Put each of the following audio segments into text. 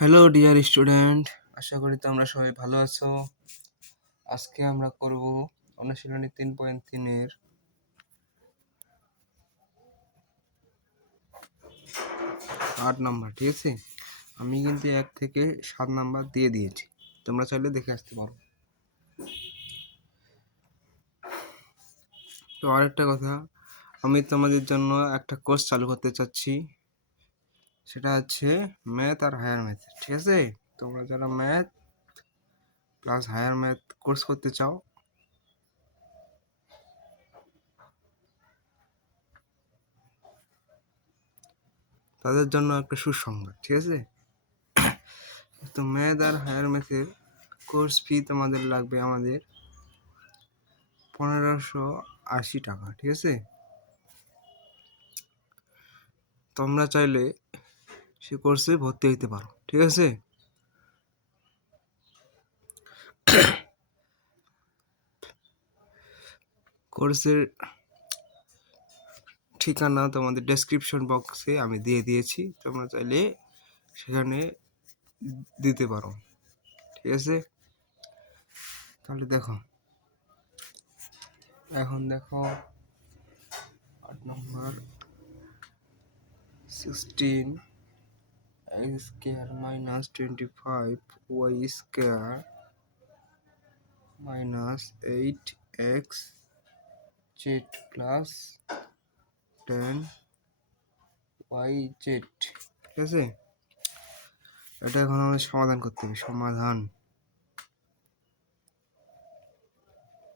Hello dear student, আশা করি তোমরা সবাই ভালো আছো। আজকে আমরা করব অনুশীলনী 3.3-এর 8 নাম্বার। ঠিক আছে, আমি কিন্তু 1 থেকে 7 নাম্বার দিয়ে দিয়েছি, তোমরা চাইলে দেখে আসতে পারো। তো আরেকটা কথা, আমি তোমাদের জন্য একটা কোর্স চালু করতে চাচ্ছি, সেটা হচ্ছে ম্যাথ আর হায়ার ম্যাথ। ঠিক আছে, তোমরা যারা math plus higher math course করতে চাও তাদের জন্য একটা সুসংবাদ। ঠিক আছে, তো ম্যাথ আর হায়ার ম্যাথের কোর্স ফি তোমাদের লাগবে আমাদের 1580 টাকা। ঠিক আছে, তোমরা চাইলে সে কোর্সে ভর্তি হইতে পারো। ঠিক আছে, কোর্সের ঠিকানা তোমাদের ডেসক্রিপশন বক্সে আমি দিয়ে দিয়েছি, তোমরা চাইলে সেখানে দিতে পারো। ঠিক আছে, তাহলে দেখো, এখন দেখো 8 নম্বর 16 x square minus 25 y square minus 8x z plus 10 y z। ঠিক আছে, এটা এখন আমাদের সমাধান করতে হবে।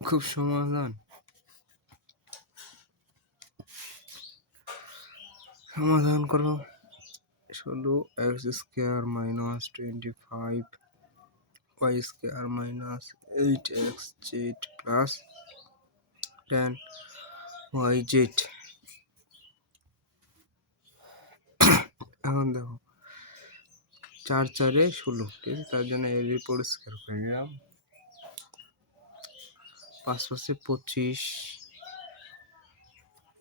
খুব সমাধান করো। 16x square minus 25 y square minus 8x z plus 10 y z। এখন দেখো 4 4 16, ঠিক আছে, তার জন্য এর পরিষ্কার করে নিলাম। 5 5 25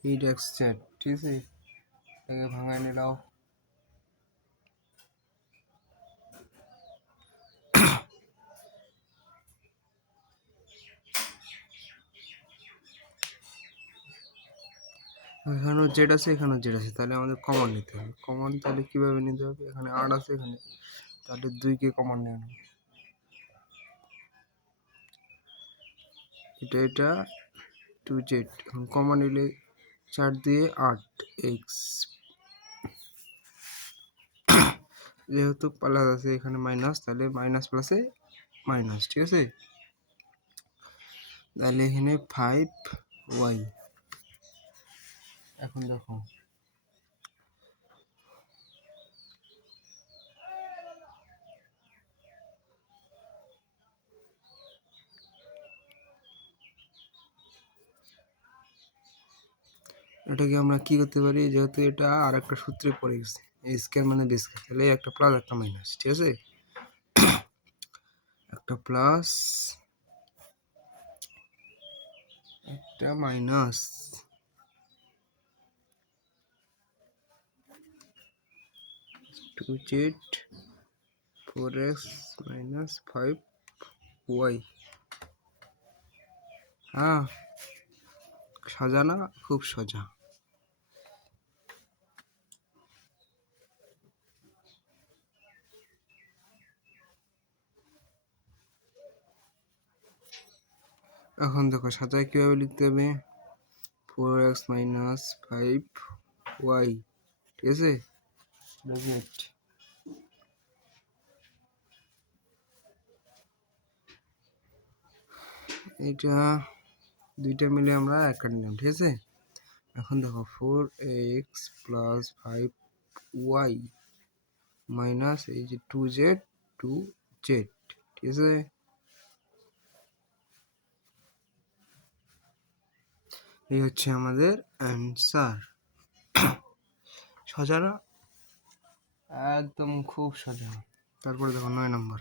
8x z। ঠিক আছে, এটাকে ভাঙায় নিলাম। এখানেও জেড আছে, এখানেও জেড আছে, তাহলে আমাদের কমন নিতে হবে। কমন তাহলে কিভাবে নিতে হবে? এখানে 8 আছে, এখানে, তাহলে 2কে কমন নিয়ে নেব। এটা 2z, এখন কমন নিলে 4 দিয়ে 8x, যেহেতু প্লাস আছে এখানে মাইনাস, তাহলে মাইনাস প্লাসে মাইনাস। ঠিক আছে, তাহলে এখানে 5y। এখন দেখো এটাকে আমরা কি করতে পারি, যেহেতু এটা আর একটা সূত্রে পড়ে গেছে, এই স্কয়ার মানে বি স্কয়ার, তাহলে একটা প্লাস একটা মাইনাস। ঠিক আছে, একটা প্লাস একটা minus, 2z 4x minus 5y। হ্যাঁ, সোজা না? খুব সোজা। এখন দেখো সাজায় কিভাবে লিখতে হবে। 4x minus 5y। ঠিক আছে, এটা দুইটা মিলে আমরা একটা নিলাম। ঠিক আছে, এখন দেখো 4x প্লাস 5y মাইনাস এই যে 2z 2z। ঠিক আছে, এই হচ্ছে আমাদের অ্যান্সার। সোজা না? একদম খুব সোজা। তারপরে দেখো 9 নম্বর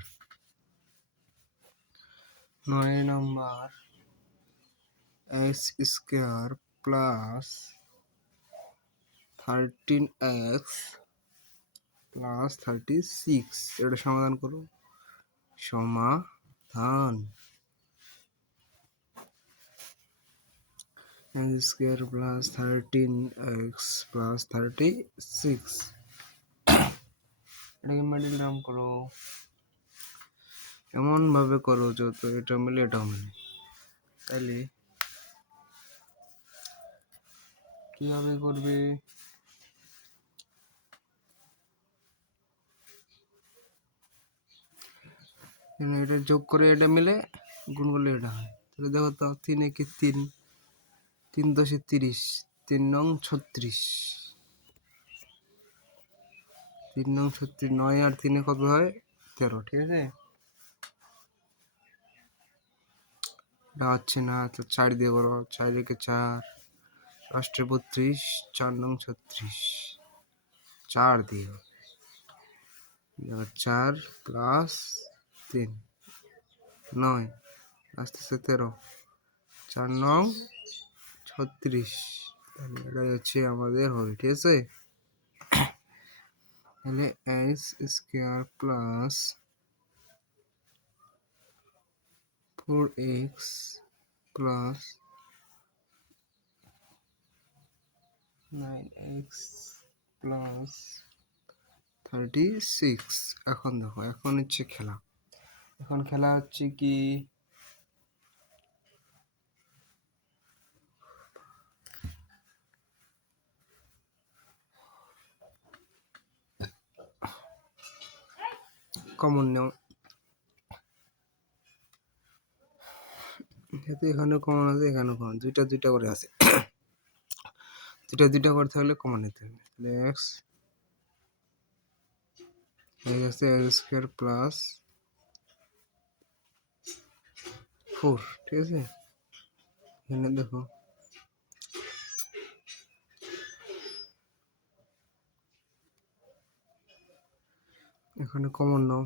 x square plus 13x plus 36, এটা সমাধান করো। সমাধান x square plus 13x plus 36, এটাকে মিডল টার্ম করো, এমন ভাবে করো যত এটা মিলে এটাও মিলে। তাহলে কিভাবে করবে? এটা যোগ করে এটা মিলে গুণ করলে এটা হয়। তাহলে দেখো তো, 3 একে 3, 3 10 30, 3 নং 36, 3 নং 36, 9 আর 3 কত হয়? 13, ঠিক আছে? এটা হচ্ছে না, তো 4 দিয়ে করো, 4 একে 4, 8 32, 4 নং 36, 4 দিয়ে 4 প্লাস 3 9, আস্তে আস্তে 13, 4 নং 36, তাহলে এটাই হচ্ছে আমাদের হবে, ঠিক আছে? তাহলে x square plus 4x plus 9x plus 36। এখন দেখো, এখন হচ্ছে খেলা। এখন খেলা হচ্ছে কি, কমন নাও। যেহেতু এখানে কমন আছে, এখানে কমন, দুইটা দুইটা করে আছে, দুইটা দুইটা করতে হলে কমন নিতে হবে। তাহলে এক্স আছে এক্স স্কোয়ার প্লাস 4, ঠিক আছে? এখানে দেখো, এখানে কমন নাও,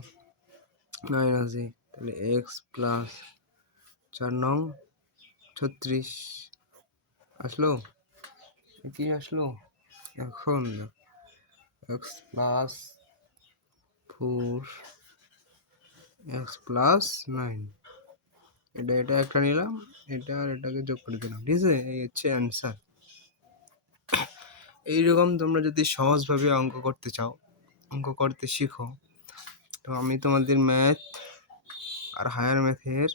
9 আছে, তাহলে এক্স প্লাস 4 নং 36 আসলো, কি আসলো? এখন এক্স প্লাস 4 এক্স প্লাস 9, এটা একটা নিলাম, এটা আর এটাকে যোগ করে দিলাম, ঠিক আছে? এই হচ্ছে অ্যান্সার। এইরকম তোমরা যদি সহজভাবে অঙ্ক করতে চাও, অঙ্ক করতে শিখো, তো আমি তোমাদের ম্যাথ আর হায়ার ম্যাথের,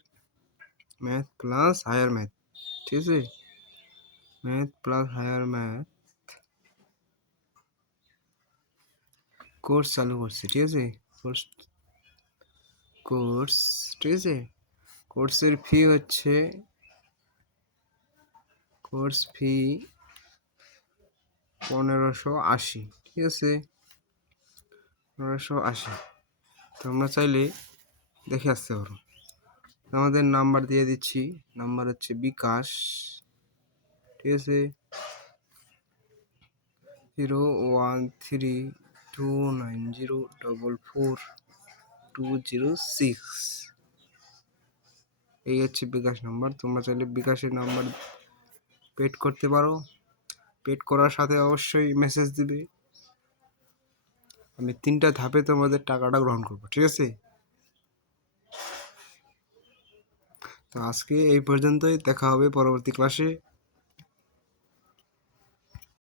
ম্যাথ প্লাস হায়ার ম্যাথ, ঠিক আছে? Math plus higher math course চালু করছি, ঠিক আছে? কোর্স, ঠিক আছে? কোর্সের ফি হচ্ছে, কোর্স ফি 1580, ঠিক আছে? 1580। তোমরা চাইলে দেখে আসতে পারো। আমাদের নাম্বার দিয়ে দিচ্ছি, নাম্বার হচ্ছে বিকাশ, ঠিক আছে? 013290444206, এই হচ্ছে বিকাশ নাম্বার। তোমরা চাইলে বিকাশের নাম্বার পেড করতে পারো। পেড করার সাথে অবশ্যই মেসেজ দিবে, আমি 3টা ধাপে তোমাদের টাকাটা গ্রহণ করবো, ঠিক আছে? তো আজকে এই পর্যন্তই, দেখা হবে পরবর্তী ক্লাসে।